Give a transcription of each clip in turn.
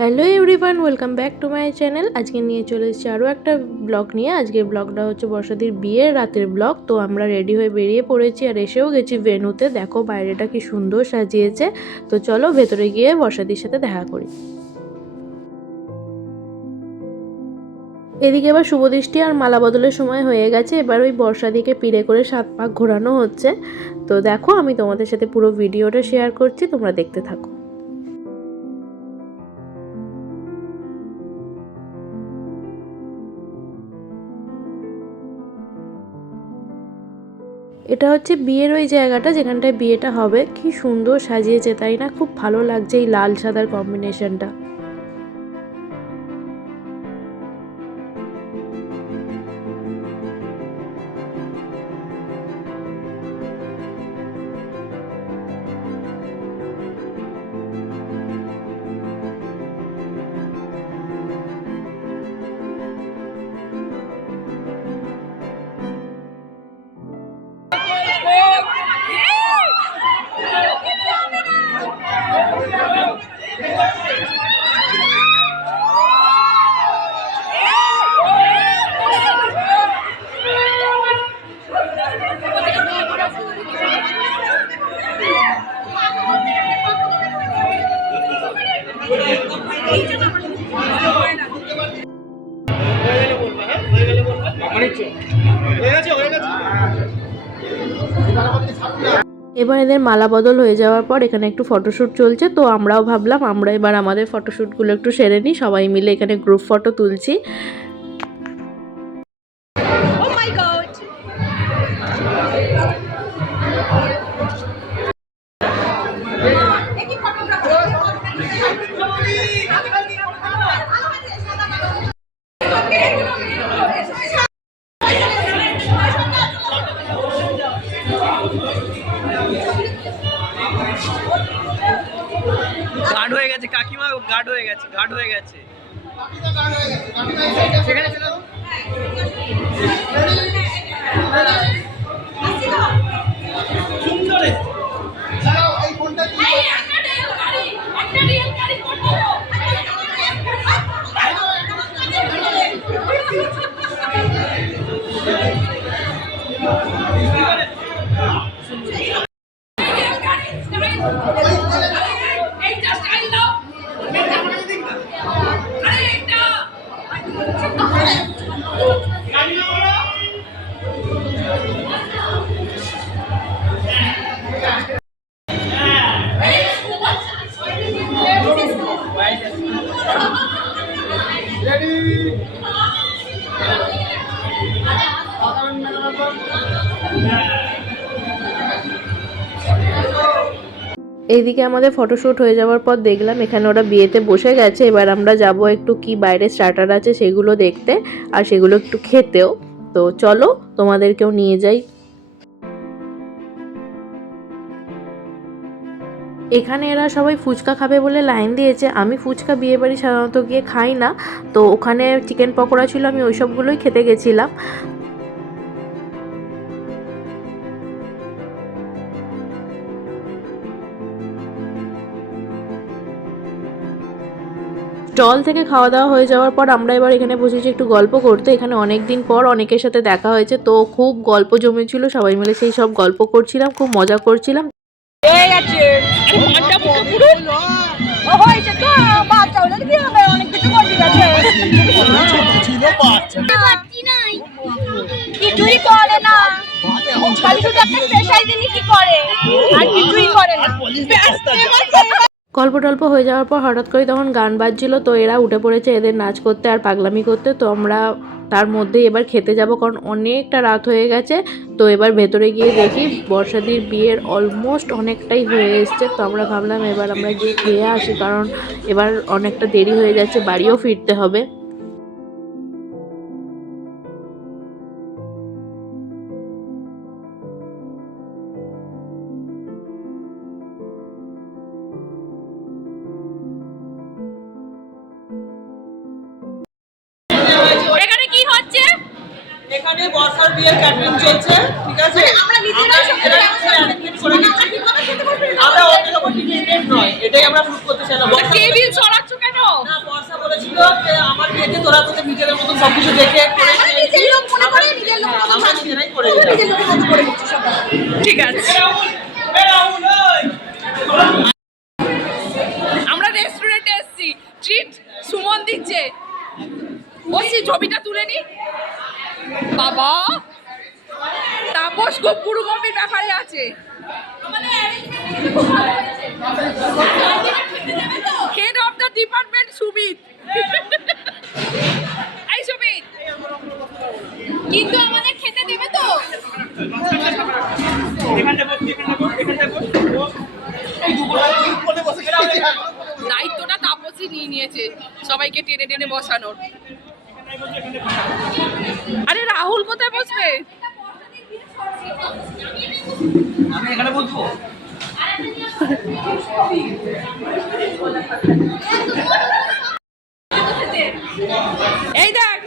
Hello everyone, welcome back to my channel. আজকে নিয়ে চলে এসেছি আরও একটা ব্লগ নিয়ে। আজকের ব্লগটা হচ্ছে বর্ষাদির বিয়ের রাতের ব্লগ। তো আমরা রেডি হয়ে বেরিয়ে পড়েছি আর এসেও গেছি ভেন্যুতে। দেখো বাইরেটা কি সুন্দর সাজিয়েছে। তো চলো ভেতরে গিয়ে বর্ষাদির সাথে দেখা করি। এদিকে এবার শুভদৃষ্টি আর মালা বদলের সময় হয়ে গেছে। এবার ওই বর্ষাদিকে পিড়ে করে 7 পাক ঘোরানো হচ্ছে। তো দেখো আমি তোমাদের সাথে পুরো ভিডিওটা শেয়ার করছি, তোমরা দেখতে থাকো। এটা হচ্ছে বিয়ের ওই জায়গাটা যেখানটায় বিয়েটা হবে। কি সুন্দর সাজিয়েছে তাই না? খুব ভালো লাগছে এই লাল সাদার কম্বিনেশনটা। এবার এদের মালা বদল হয়ে যাওয়ার পর এখানে একটু ফটোশ্যুট চলছে। তো আমরাও ভাবলাম আমরা এবার আমাদের ফটোশ্যুটগুলো একটু সেরে নিই। সবাই মিলে এখানে গ্রুপ ফটো তুলছি। গার্ড হয়ে গেছে কাকিমা, গার্ড হয়ে গেছে, গার্ড হয়ে গেছে। সেখানে চলে যাও। এইদিকে আমাদের ফটোশ্যুট হয়ে যাওয়ার পর দেখলাম এখানে ওরা বিয়েতে বসে গেছে। এবার আমরা যাব একটু কি বাইরে স্টার্টার আছে সেগুলো দেখতে আর সেগুলো একটু খেতেও। তো চলো তোমাদেরকেও নিয়ে যাই। এখানে এরা সবাই ফুচকা খাবে বলে লাইন দিয়েছে। আমি ফুচকা বিয়ে বাড়ি সাধারণত গিয়ে খাই না। তো ওখানে চিকেন পকোড়া ছিল, আমি ওইসবগুলোই খেতে গেছিলাম। স্টল থেকে খাওয়া দাওয়া হয়ে যাওয়ার পর আমরা এবার এখানে বসেছি একটু গল্প করতে। এখানে অনেক দিন পর অনেকের সাথে দেখা হয়েছে, তো খুব গল্প জমেছিল। সবাই মিলে সেই সব গল্প করছিলাম, খুব মজা করছিলাম। গল্প টল্প হয়ে যাওয়ার পর হঠাৎ করে তখন গান বাজছিল। তো এরা উঠে পড়েছে এদের নাচ করতে আর পাগলামি করতে। তো আমরা তার মধ্যেই এবার খেতে যাব, কারণ অনেকটা রাত হয়ে গেছে। তো এবার ভেতরে গিয়ে দেখি বর্ষাদির বিয়ের অলমোস্ট অনেকটাই হয়ে এসছে। তো আমরা ভাবলাম এবার আমরা গিয়ে খেয়ে আসি, কারণ এবার অনেকটা দেরি হয়ে যাচ্ছে, বাড়িও ফিরতে হবে। এখানে বর্ষার বিয়ের ক্যাটারিং চলছে, ঠিক আছে? আমরা নিজেরাই সব অ্যারেঞ্জমেন্ট করে নিচ্ছি। আমরা ওদের উপর ডিপেন্ডেন্ট নয়, এটাই আমরা শুট করতে চাই না। টেবিল সরাচ্ছ কেন? না করে দিচ্ছি সবাই। ঠিক আছে আমরা রেস্টুরেন্টে এসেছি ট্রিট সুমন দিচ্ছে বলছি ছবিটা তুলে নি বাবা তাপস খুব পুরোগম্ভীর ব্যাপারে আছে head of the department Sumit এই সুমিত কিন্তু আমাদের খেতে দেবে তো দায়িত্বটা তাপসই নিয়ে নিয়েছে সবাইকে টেনে টেনে বসানোর আরে রাহুল কোথায় বসবে আমি এখানে বলবো এই দেখ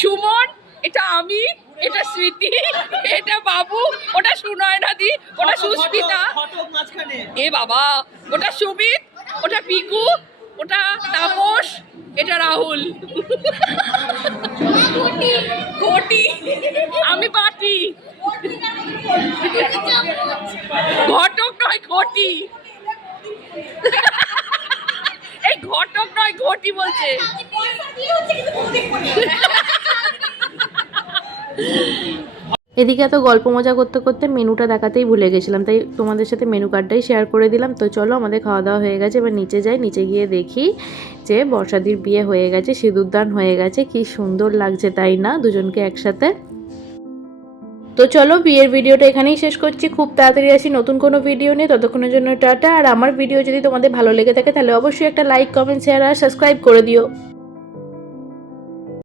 সুমন এটা আমি এটা স্মৃতি এটা বাবু ওটা সুনয়না দি ওটা সুস্মিতা এ বাবা ওটা সুমিত ওটা পিকু ওটা তাপস এটা রাহুল ঘটি আমি বাটি ঘটক নয় ঘটি এই ঘটক নয় ঘটি বলছে এদিকে এত গল্প মজা করতে করতে মেনুটা দেখাতেই ভুলে গেছিলাম, তাই তোমাদের সাথে মেনু কার্ডটাই শেয়ার করে দিলাম। তো চলো আমাদের খাওয়া দাওয়া হয়ে গেছে, এবার নিচে যাই, নিচে গিয়ে দেখি যে বর্ষাদির বিয়ে হয়ে গেছে, সিঁদুরদান হয়ে গেছে, কি সুন্দর লাগছে তাই না দুজনকে একসাথে। তো চলো বিয়ের ভিডিওটা এখানেই শেষ করছি, খুব তাড়াতাড়ি আসি নতুন কোনো ভিডিও নিয়ে, ততক্ষণের জন্য টাটা। আর আমার ভিডিও যদি তোমাদের ভালো লেগে থাকে তাহলে অবশ্যই একটা লাইক কমেন্ট শেয়ার আর সাবস্ক্রাইব করে দিও।